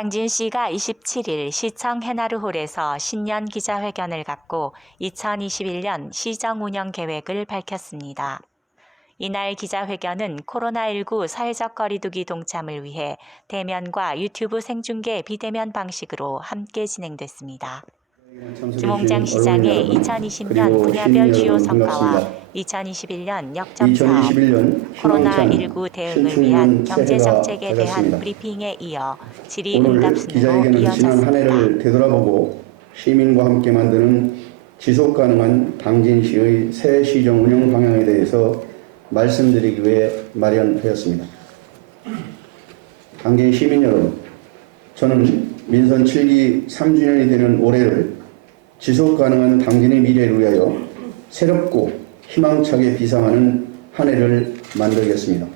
당진시가 27일 시청 해나루홀에서 신년 기자회견을 갖고 2021년 시정 운영 계획을 밝혔습니다. 이날 기자회견은 코로나19 사회적 거리두기 동참을 위해 대면과 유튜브 생중계 비대면 방식으로 함께 진행됐습니다. 주몽장 시장의 2020년 분야별 주요 성과와 2021년 역점 사업, 코로나19 대응을 위한 경제정책에 대한 브리핑에 이어 질의응답순으로 기자회견은 지난 한 해를 되돌아보고 시민과 함께 만드는 지속가능한 당진시의 새 시정 운영 방향에 대해서 말씀드리기 위해 마련하였습니다. 당진 시민 여러분, 저는 민선 7기 3주년이 되는 올해를 지속가능한 당진의 미래를 위하여 새롭고 희망차게 비상하는 한 해를 만들겠습니다.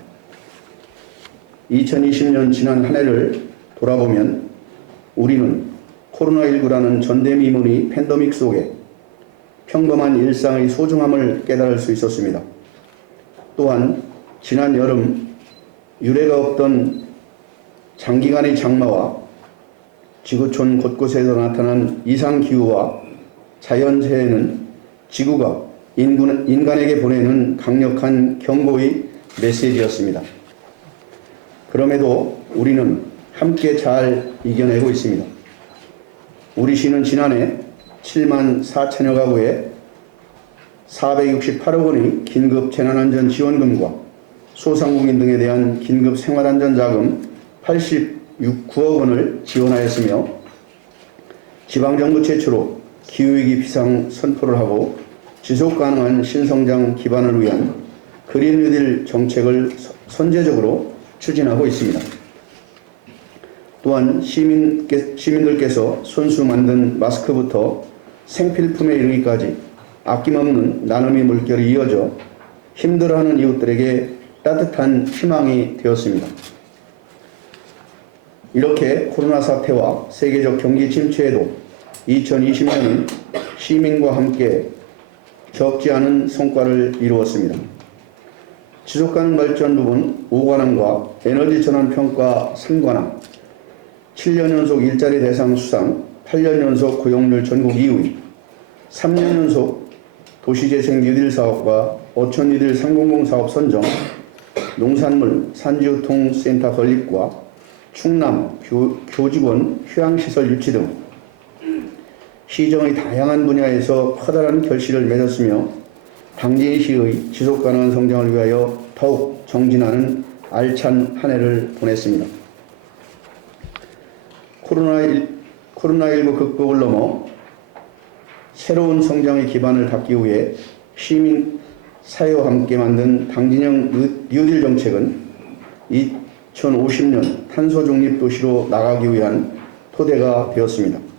2020년 지난 한 해를 돌아보면 우리는 코로나19라는 전대미문의 팬데믹 속에 평범한 일상의 소중함을 깨달을 수 있었습니다. 또한 지난 여름 유례가 없던 장기간의 장마와 지구촌 곳곳에서 나타난 이상기후와 자연재해는 지구가 인간에게 보내는 강력한 경고의 메시지였습니다. 그럼에도 우리는 함께 잘 이겨내고 있습니다. 우리 시는 지난해 7만 4천여 가구에 468억 원의 긴급 재난안전 지원금과 소상공인 등에 대한 긴급 생활안전자금 89억 원을 지원하였으며 지방정부 최초로 기후위기 비상 선포를 하고 지속가능한 신성장 기반을 위한 그린 뉴딜 정책을 선제적으로 추진하고 있습니다. 또한 시민들께서 손수 만든 마스크부터 생필품에 이르기까지 아낌없는 나눔의 물결이 이어져 힘들어하는 이웃들에게 따뜻한 희망이 되었습니다. 이렇게 코로나 사태와 세계적 경기 침체에도 2020년은 시민과 함께 적지 않은 성과를 이루었습니다. 지속가능 발전 부분 5관왕과 에너지 전환 평가 3관왕, 7년 연속 일자리 대상 수상, 8년 연속 고용률 전국 2위, 3년 연속 도시재생 뉴딜 사업과 어촌 뉴딜 300 사업 선정, 농산물 산지유통센터 건립과 충남 교직원 휴양시설 유치 등 시정의 다양한 분야에서 커다란 결실을 맺었으며 당진시의 지속가능한 성장을 위하여 더욱 정진하는 알찬 한 해를 보냈습니다. 코로나19 극복을 넘어 새로운 성장의 기반을 닦기 위해 시민 사회와 함께 만든 당진형 뉴딜 정책은 2050년 탄소 중립 도시로 나가기 위한 토대가 되었습니다.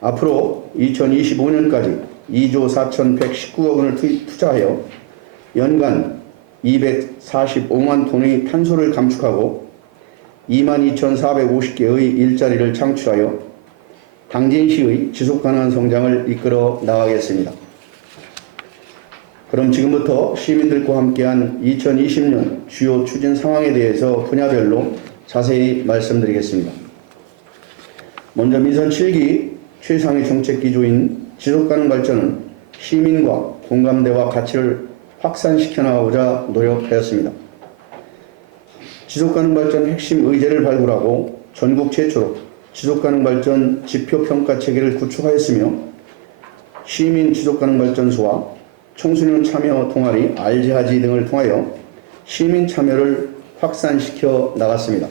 앞으로 2025년까지 2조 4,119억 원을 투자하여 연간 245만 톤의 탄소를 감축하고 22,450개의 일자리를 창출하여 당진시의 지속가능한 성장을 이끌어 나가겠습니다. 그럼 지금부터 시민들과 함께한 2020년 주요 추진 상황에 대해서 분야별로 자세히 말씀드리겠습니다. 먼저 민선 7기 최상의 정책 기조인 지속가능 발전은 시민과 공감대와 가치를 확산시켜 나가고자 노력하였습니다. 지속가능 발전 핵심 의제를 발굴하고 전국 최초로 지속가능 발전 지표평가 체계를 구축하였으며 시민 지속가능 발전소와 청소년 참여 동아리 RG하지 등을 통하여 시민 참여를 확산시켜 나갔습니다.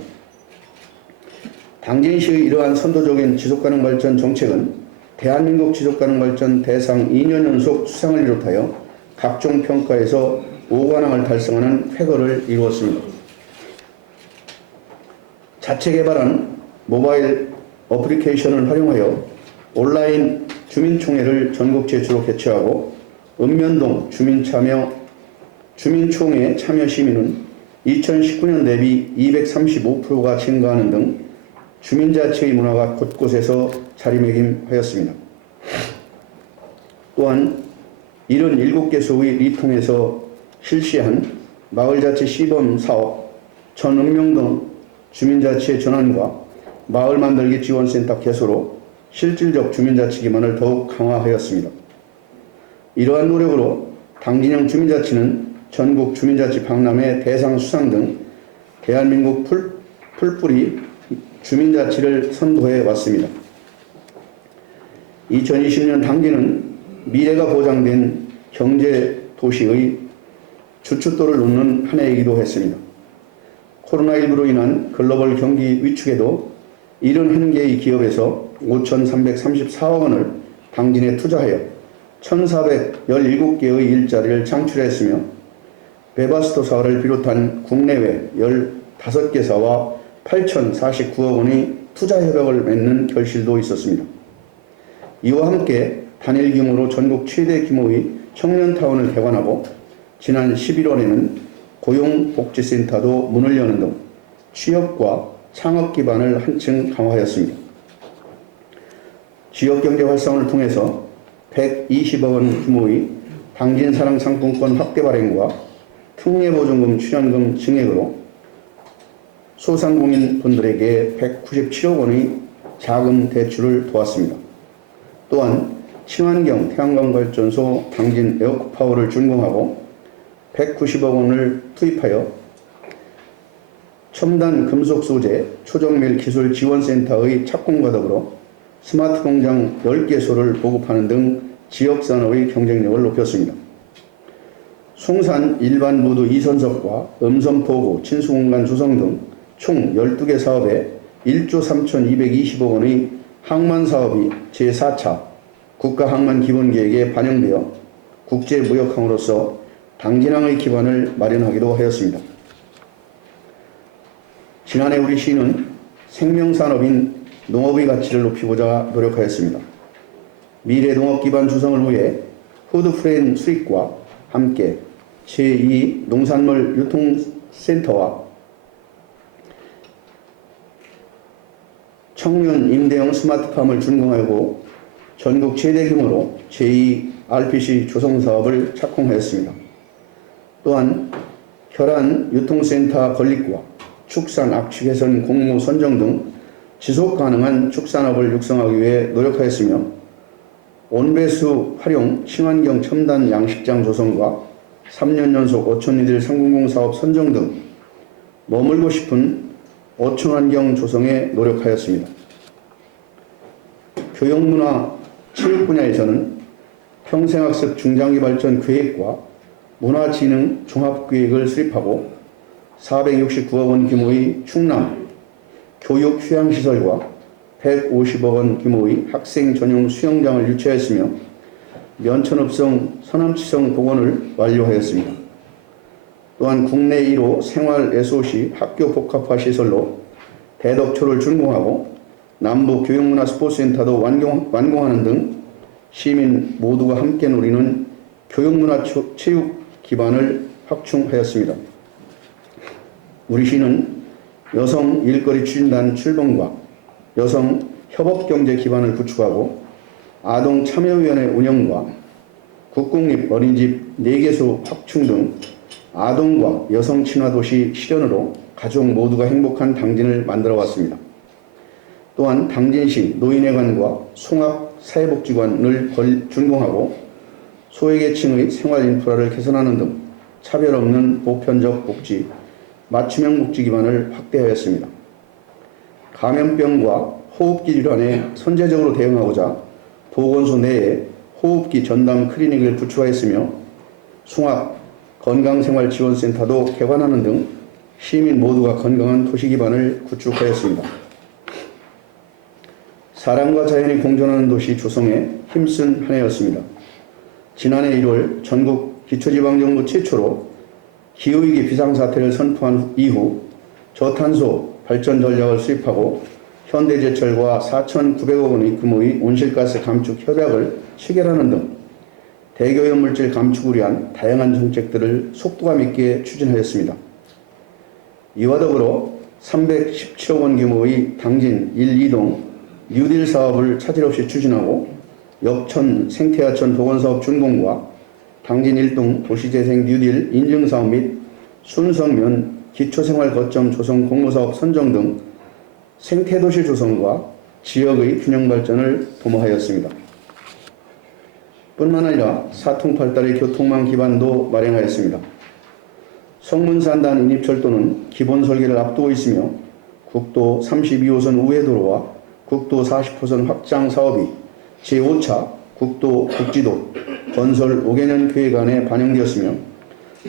당진시의 이러한 선도적인 지속가능 발전 정책은 대한민국 지속가능 발전 대상 2년 연속 수상을 비롯하여 각종 평가에서 5관왕을 달성하는 쾌거를 이루었습니다. 자체 개발한 모바일 어플리케이션을 활용하여 온라인 주민총회를 전국 최초로 개최하고 읍면동 주민총회 참여 시민은 2019년 대비 235%가 증가하는 등 주민자치의 문화가 곳곳에서 자리매김하였습니다. 또한 77개소의 리통에서 실시한 마을자치 시범사업 전 읍면동 주민자치의 전환과 마을 만들기 지원센터 개소로 실질적 주민자치 기반을 더욱 강화하였습니다. 이러한 노력으로 당진형 주민자치는 전국 주민자치 박람회 대상 수상 등 대한민국 풀뿌리 주민자치를 선도해 왔습니다. 2020년 당진은 미래가 보장된 경제 도시의 주춧돌을 놓는 한 해이기도 했습니다. 코로나19로 인한 글로벌 경기 위축에도 71개의 기업에서 5,334억 원을 당진에 투자하여 1,417개의 일자리를 창출했으며 베바스토사를 비롯한 국내외 15개사와 8,049억 원의 투자 협약을 맺는 결실도 있었습니다. 이와 함께 단일 규모로 전국 최대 규모의 청년타운을 개관하고 지난 11월에는 고용복지센터도 문을 여는 등 취업과 창업 기반을 한층 강화하였습니다. 지역경제 활성화를 통해서 120억 원 규모의 당진사랑 상품권 확대 발행과 특례보증금 출연금 증액으로 소상공인 분들에게 197억 원의 자금 대출을 도왔습니다. 또한 친환경 태양광발전소 당진 에어파워를 준공하고 190억 원을 투입하여 첨단 금속 소재 초정밀 기술 지원센터의 착공과 더불어 스마트 공장 10개소를 보급하는 등 지역산업의 경쟁력을 높였습니다. 송산 일반 무드 2선석과 음선포구 친수공간 조성 등 총 12개 사업에 1조 3,220억 원의 항만 사업이 제4차 국가항만기본계획에 반영되어 국제무역항으로서 당진항의 기반을 마련하기도 하였습니다. 지난해 우리 시는 생명산업인 농업의 가치를 높이고자 노력하였습니다. 미래 농업 기반 조성을 위해 푸드프레임 수립과 함께 제2 농산물 유통센터와 청년 임대형 스마트팜을 준공하고 전국 최대 규모로 제2 RPC 조성 사업을 착공하였습니다. 또한 혈안 유통센터 건립과 축산 악취 개선 공모 선정 등 지속 가능한 축산업을 육성하기 위해 노력하였으며 온배수 활용 친환경 첨단 양식장 조성과 3년 연속 어촌이들 300 사업 선정 등 머물고 싶은 어촌환경 조성에 노력하였습니다. 교육문화 체육 분야에서는 평생학습 중장기 발전 계획과 문화진흥 종합계획을 수립하고 469억 원 규모의 충남 교육 휴양시설과 150억 원 규모의 학생 전용 수영장을 유치하였으며 면천읍성 서남치성 복원을 완료하였습니다. 또한 국내 1호 생활 SOC 학교 복합화 시설로 대덕초를 준공하고 남부 교육문화 스포츠센터도 완공하는 등 시민 모두가 함께 누리는 교육문화 체육 기반을 확충하였습니다. 우리 시는 여성 일거리 추진단 출범과 여성 협업경제 기반을 구축하고 아동 참여위원회 운영과 국공립 어린이집 4개소 확충 등 아동과 여성 친화 도시 실현으로 가족 모두가 행복한 당진을 만들어 왔습니다. 또한 당진시 노인회관과 송악 사회복지관을 준공하고 소외계층의 생활 인프라를 개선하는 등 차별 없는 보편적 복지, 맞춤형 복지 기반을 확대하였습니다. 감염병과 호흡기 질환에 선제적으로 대응하고자 보건소 내에 호흡기 전담 클리닉을 구축하였으며 송악 건강생활지원센터도 개관하는 등 시민 모두가 건강한 도시 기반을 구축하였습니다. 사람과 자연이 공존하는 도시 조성에 힘쓴 한 해였습니다. 지난해 1월 전국 기초지방정부 최초로 기후위기 비상사태를 선포한 이후 저탄소 발전 전략을 수립하고 현대제철과 4,900억 원의 규모의 온실가스 감축 협약을 체결하는 등 대기오염물질 감축을 위한 다양한 정책들을 속도감 있게 추진하였습니다. 이와 더불어 317억 원 규모의 당진 1, 2동 뉴딜 사업을 차질 없이 추진하고 역천 생태하천 복원사업 준공과 당진 1동 도시재생 뉴딜 인증사업 및 순성면 기초생활 거점 조성 공모사업 선정 등 생태도시 조성과 지역의 균형 발전을 도모하였습니다. 뿐만 아니라 사통팔달의 교통망 기반도 마련하였습니다. 성문산단 인입철도는 기본 설계를 앞두고 있으며 국도 32호선 우회도로와 국도 40호선 확장 사업이 제5차 국도 국지도 건설 5개년 계획안에 반영되었으며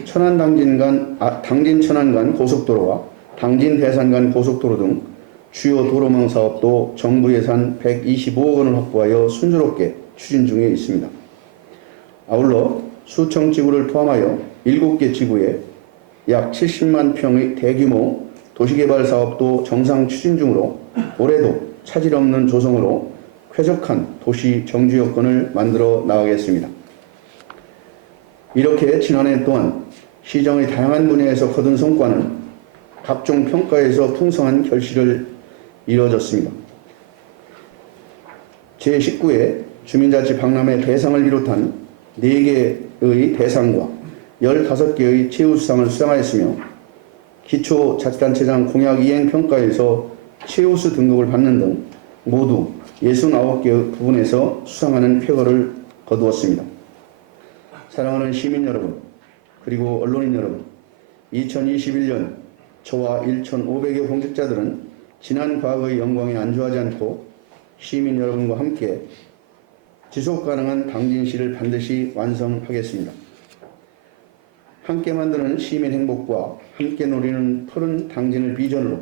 당진 천안 간 고속도로와 당진 대산 간 고속도로 등 주요 도로망 사업도 정부 예산 125억 원을 확보하여 순조롭게 추진 중에 있습니다. 아울러 수청 지구를 포함하여 7개 지구에 약 70만 평의 대규모 도시개발 사업도 정상 추진 중으로 올해도 차질 없는 조성으로 쾌적한 도시 정주 여건을 만들어 나가겠습니다. 이렇게 지난해 또한 시정의 다양한 분야에서 거둔 성과는 각종 평가에서 풍성한 결실을 이뤄졌습니다. 제19회 주민자치 박람회 대상을 비롯한 4개의 대상과 15개의 최우수상을 수상하였으며 기초자치단체장 공약 이행 평가에서 최우수 등급을 받는 등 모두 69개 부분에서 수상하는 쾌거를 거두었습니다. 사랑하는 시민 여러분, 그리고 언론인 여러분, 2021년 저와 1,500여 공직자들은 지난 과거의 영광에 안주하지 않고 시민 여러분과 함께 지속가능한 당진시를 반드시 완성하겠습니다. 함께 만드는 시민 행복과 함께 노리는 푸른 당진을 비전으로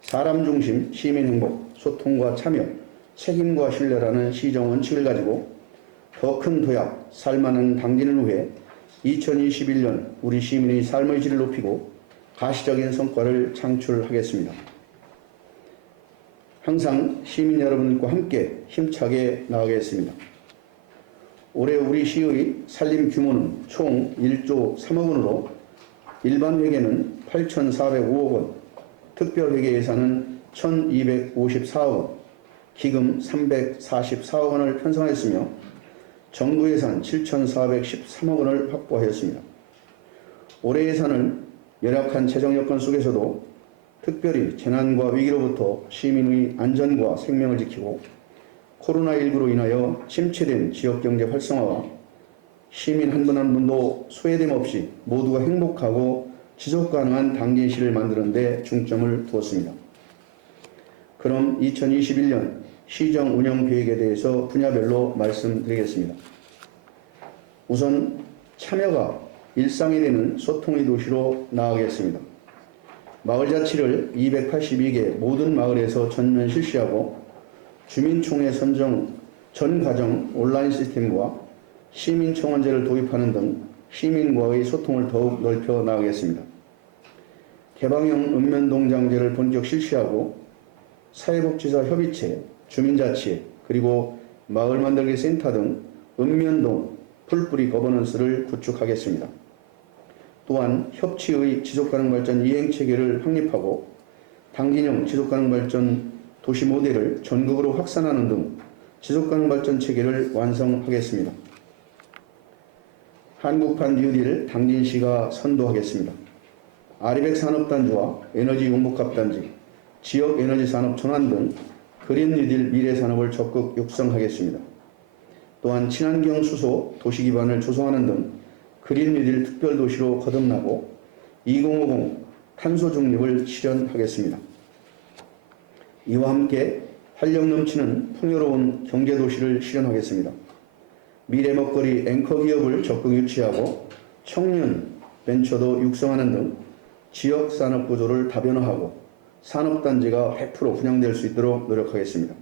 사람 중심 시민 행복, 소통과 참여, 책임과 신뢰라는 시정 원칙을 가지고 더 큰 도약, 살만한 당진을 위해 2021년 우리 시민의 삶의 질을 높이고 가시적인 성과를 창출하겠습니다. 항상 시민 여러분과 함께 힘차게 나가겠습니다. 올해 우리 시의 산림 규모는 총 1조 3억 원으로 일반 회계는 8,405억 원, 특별 회계 예산은 1,254억 원, 기금 344억 원을 편성하였으며 정부 예산 7,413억 원을 확보하였습니다. 올해 예산은 열악한 재정 여건 속에서도 특별히 재난과 위기로부터 시민의 안전과 생명을 지키고 코로나19로 인하여 침체된 지역경제 활성화와 시민 한 분 한 분도 소외됨 없이 모두가 행복하고 지속가능한 당진시를 만드는 데 중점을 두었습니다. 그럼 2021년 시정 운영 계획에 대해서 분야별로 말씀드리겠습니다. 우선 참여가 일상이 되는 소통의 도시로 나아가겠습니다. 마을자치를 282개 모든 마을에서 전면 실시하고 주민총회 선정 전 과정 온라인 시스템과 시민청원제를 도입하는 등 시민과의 소통을 더욱 넓혀 나가겠습니다. 개방형 읍면동장제를 본격 실시하고 사회복지사 협의체, 주민자치, 그리고 마을만들기 센터 등 읍면동 풀뿌리 거버넌스를 구축하겠습니다. 또한 협치의 지속가능발전 이행체계를 확립하고 당진형 지속가능발전 도시 모델을 전국으로 확산하는 등 지속가능발전 체계를 완성하겠습니다. 한국판 뉴딜 당진시가 선도하겠습니다. 아리백 산업단지와 에너지 융복합단지, 지역 에너지 산업 전환 등 그린 뉴딜 미래 산업을 적극 육성하겠습니다. 또한 친환경 수소 도시 기반을 조성하는 등 그린 뉴딜 특별도시로 거듭나고 2050 탄소 중립을 실현하겠습니다. 이와 함께 활력 넘치는 풍요로운 경제도시를 실현하겠습니다. 미래 먹거리 앵커 기업을 적극 유치하고 청년 벤처도 육성하는 등 지역 산업 구조를 다변화하고 산업단지가 100% 분양될 수 있도록 노력하겠습니다.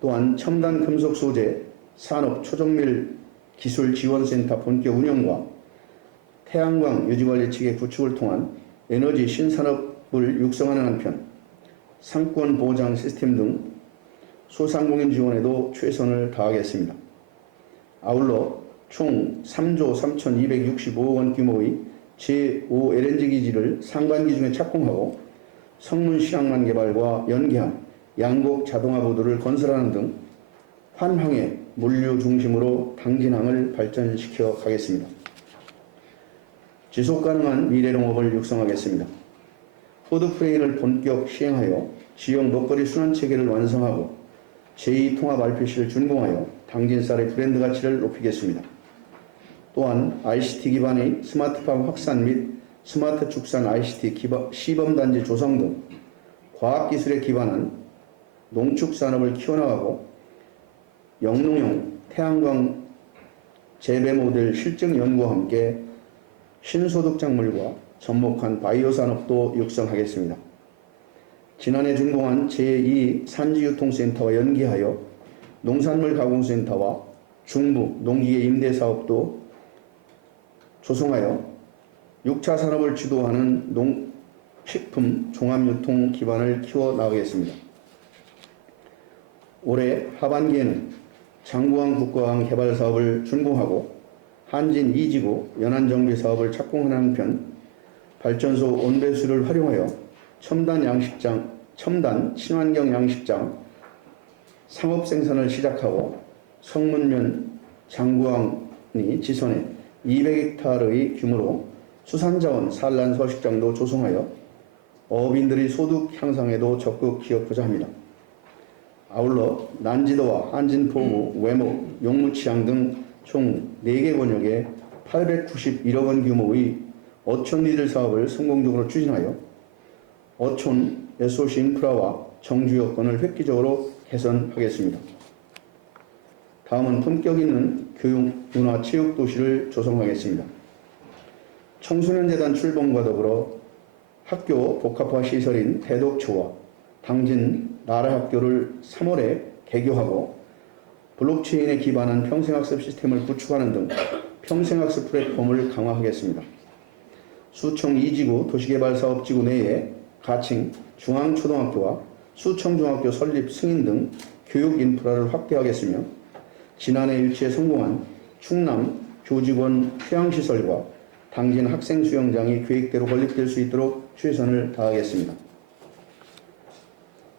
또한 첨단 금속 소재 산업 초정밀 기술 지원센터 본격 운영과 태양광 유지관리 체계 구축을 통한 에너지 신산업을 육성하는 한편 상권 보장 시스템 등 소상공인 지원에도 최선을 다하겠습니다. 아울러 총 3조 3,265억 원 규모의 제5 LNG 기지를 상반기 중에 착공하고 성문 실항만 개발과 연계한 양곡 자동화 보도를 건설하는 등 환항의 물류 중심으로 당진항을 발전시켜 가겠습니다. 지속가능한 미래농업을 육성하겠습니다. 푸드프레인을 본격 시행하여 지역 먹거리 순환체계를 완성하고 제2통합 RPC를 준공하여 당진쌀의 브랜드 가치를 높이겠습니다. 또한 ICT 기반의 스마트팜 확산 및 스마트 축산 ICT 시범단지 조성 등 과학기술에 기반한 농축산업을 키워나가고 영농용 태양광 재배 모델 실증 연구와 함께 신소득 작물과 접목한 바이오 산업도 육성하겠습니다. 지난해 준공한 제2 산지유통센터와 연계하여 농산물 가공센터와 중부 농기계 임대 사업도 조성하여 6차 산업을 주도하는 농식품 종합유통 기반을 키워나가겠습니다. 올해 하반기에는 장구항 국가항 개발 사업을 준공하고 한진 2지구 연안정비 사업을 착공하는 한편 발전소 온배수를 활용하여 첨단 친환경 양식장 상업 생산을 시작하고 성문면 장구항이 지선해 200헥타르의 규모로 수산자원 산란 서식장도 조성하여 어업인들의 소득 향상에도 적극 기여하고자 합니다. 아울러 난지도와 한진포구, 외목, 용무치항 등 총 4개 권역에 891억 원 규모의 어촌 리들 사업을 성공적으로 추진하여 어촌 SOC 인프라와 정주 여건을 획기적으로 개선하겠습니다. 다음은 품격 있는 교육, 문화, 체육 도시를 조성하겠습니다. 청소년재단 출범과 더불어 학교 복합화 시설인 대독초와 당진 나라학교를 3월에 개교하고 블록체인에 기반한 평생학습 시스템을 구축하는 등 평생학습 플랫폼을 강화하겠습니다. 수청 2지구 도시개발사업지구 내에 가칭 중앙초등학교와 수청중학교 설립 승인 등 교육 인프라를 확대하겠으며 지난해 유치에 성공한 충남 교직원 휴양시설과 당진 학생수영장이 계획대로 건립될 수 있도록 최선을 다하겠습니다.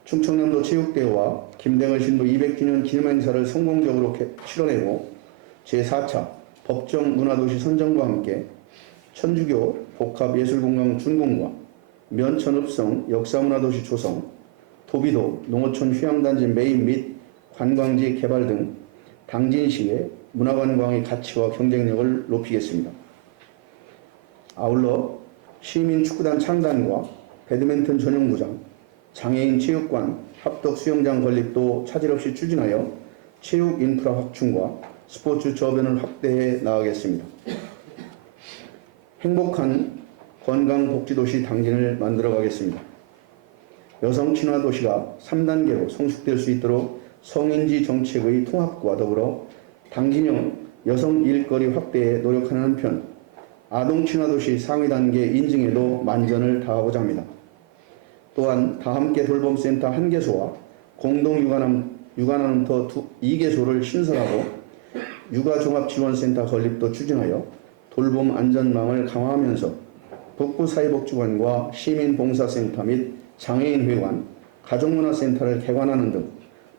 충청남도 체육대회와 김대걸 신부 200주년 기념행사를 성공적으로 실현하고 제4차 법정문화도시 선정과 함께 천주교 복합예술공간 준공과 면천읍성 역사문화도시 조성, 도비도 농어촌 휴양단지 매입 및 관광지 개발 등 당진시의 문화관광의 가치와 경쟁력을 높이겠습니다. 아울러 시민축구단 창단과 배드민턴 전용구장, 장애인 체육관, 합덕 수영장 건립도 차질 없이 추진하여 체육 인프라 확충과 스포츠 저변을 확대해 나가겠습니다. 행복한 건강복지도시 당진을 만들어가겠습니다. 여성 친화 도시가 3단계로 성숙될 수 있도록 성인지 정책의 통합과 더불어 당진형 여성 일거리 확대에 노력하는 한편 아동 친화 도시 상위 단계 인증에도 만전을 다하고자 합니다. 또한 다함께 돌봄센터 1개소와 공동육아남터 2개소를 신설하고 육아종합지원센터 건립도 추진하여 돌봄 안전망을 강화하면서 북부사회복지관과 시민봉사센터 및 장애인회관, 가족문화센터를 개관하는 등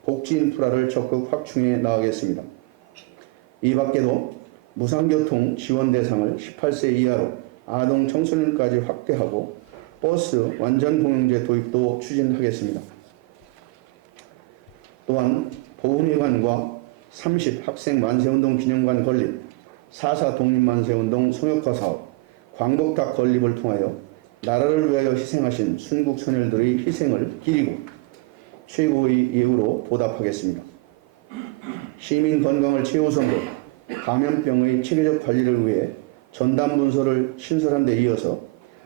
복지인프라를 적극 확충해 나가겠습니다. 이 밖에도 무상교통 지원 대상을 18세 이하로 아동 청소년까지 확대하고 버스 완전공영제 도입도 추진하겠습니다. 또한 보훈회관과 30 학생 만세운동 기념관 건립, 4.4 독립만세운동 성역화 사업, 광복탑 건립을 통하여 나라를 위하여 희생하신 순국 선열들의 희생을 기리고 최고의 예우로 보답하겠습니다. 시민 건강을 최우선으로 감염병의 체계적 관리를 위해 전담분소를 신설한 데 이어서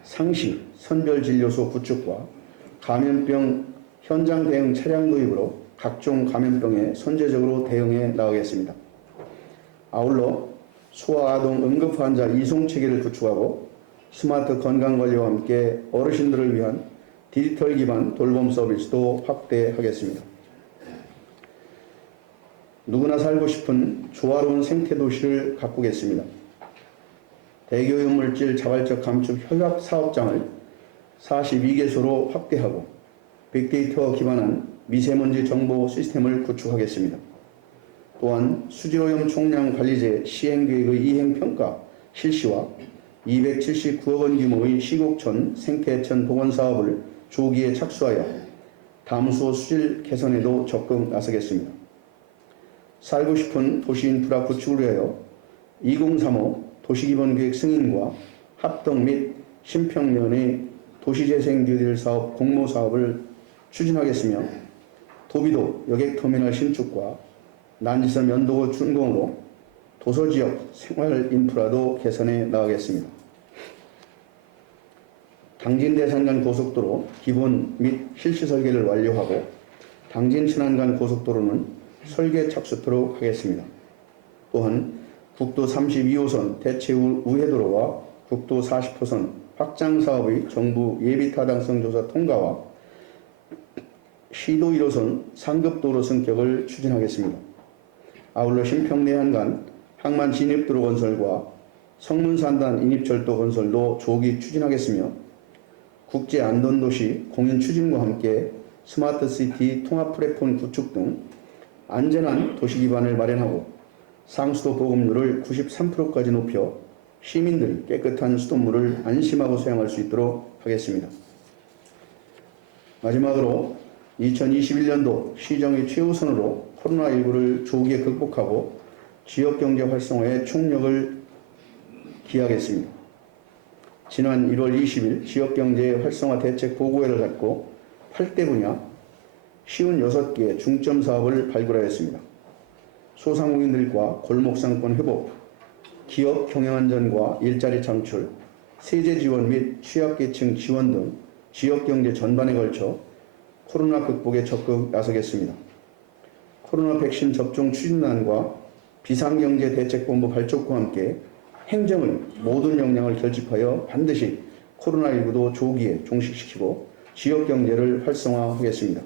상시 선별진료소 구축과 감염병 현장 대응 차량 도입으로 각종 감염병에 선제적으로 대응해 나가겠습니다. 아울러 소아 아동 응급환자 이송체계를 구축하고 스마트 건강관리와 함께 어르신들을 위한 디지털 기반 돌봄 서비스도 확대하겠습니다. 누구나 살고 싶은 조화로운 생태도시를 가꾸겠습니다. 대기오염물질 자발적 감축 협약 사업장을 42개소로 확대하고 빅데이터 기반한 미세먼지 정보 시스템을 구축하겠습니다. 또한 수질오염 총량 관리제 시행계획의 이행평가 실시와 279억 원 규모의 시곡천 생태천 복원 사업을 조기에 착수하여 담소 수질 개선에도 적극 나서겠습니다. 살고 싶은 도시 인프라 구축을 위하여 2035 도시기본계획 승인과 합동 및 신평면의 도시재생 뉴딜 사업 공모 사업을 추진하겠으며 도비도 여객터미널 신축과 난지선 연도고 준공으로 도서지역 생활 인프라도 개선해 나가겠습니다. 당진 대산 간 고속도로 기본 및 실시 설계를 완료하고 당진 천안 간 고속도로는 설계 착수토록 하겠습니다. 또한 국도 32호선 대체 우회도로와 국도 40호선 확장 사업의 정부 예비 타당성 조사 통과와 시도 1호선 상급도로 승격을 추진하겠습니다. 아울러 신평내한 간 항만 진입도로 건설과 성문산단 인입철도 건설도 조기 추진하겠으며 국제 안전도시 공인 추진과 함께 스마트시티 통합 플랫폼 구축 등 안전한 도시 기반을 마련하고 상수도 보급률을 93%까지 높여 시민들이 깨끗한 수돗물을 안심하고 사용할 수 있도록 하겠습니다. 마지막으로 2021년도 시정의 최우선으로 코로나19를 조기에 극복하고 지역경제 활성화에 총력을 기하겠습니다. 지난 1월 20일 지역경제 활성화 대책 보고회를 갖고 8대 분야 56개의 중점 사업을 발굴하였습니다. 소상공인들과 골목상권 회복, 기업 경영안전과 일자리 창출, 세제 지원 및 취약계층 지원 등 지역경제 전반에 걸쳐 코로나 극복에 적극 나서겠습니다. 코로나 백신 접종 추진단과 비상경제대책본부 발족과 함께 행정의 모든 역량을 결집하여 반드시 코로나19도 조기에 종식시키고 지역경제를 활성화하겠습니다.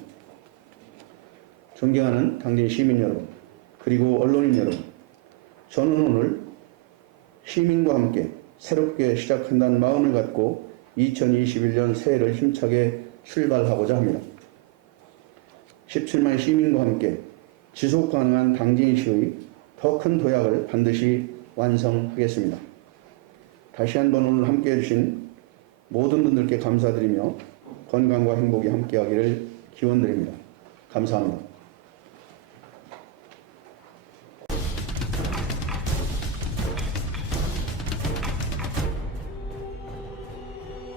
존경하는 당진 시민 여러분, 그리고 언론인 여러분, 저는 오늘 시민과 함께 새롭게 시작한다는 마음을 갖고 2021년 새해를 힘차게 출발하고자 합니다. 17만 시민과 함께 지속 가능한 당진시의 더 큰 도약을 반드시 완성하겠습니다. 다시 한번 오늘 함께 해주신 모든 분들께 감사드리며 건강과 행복이 함께하기를 기원드립니다. 감사합니다.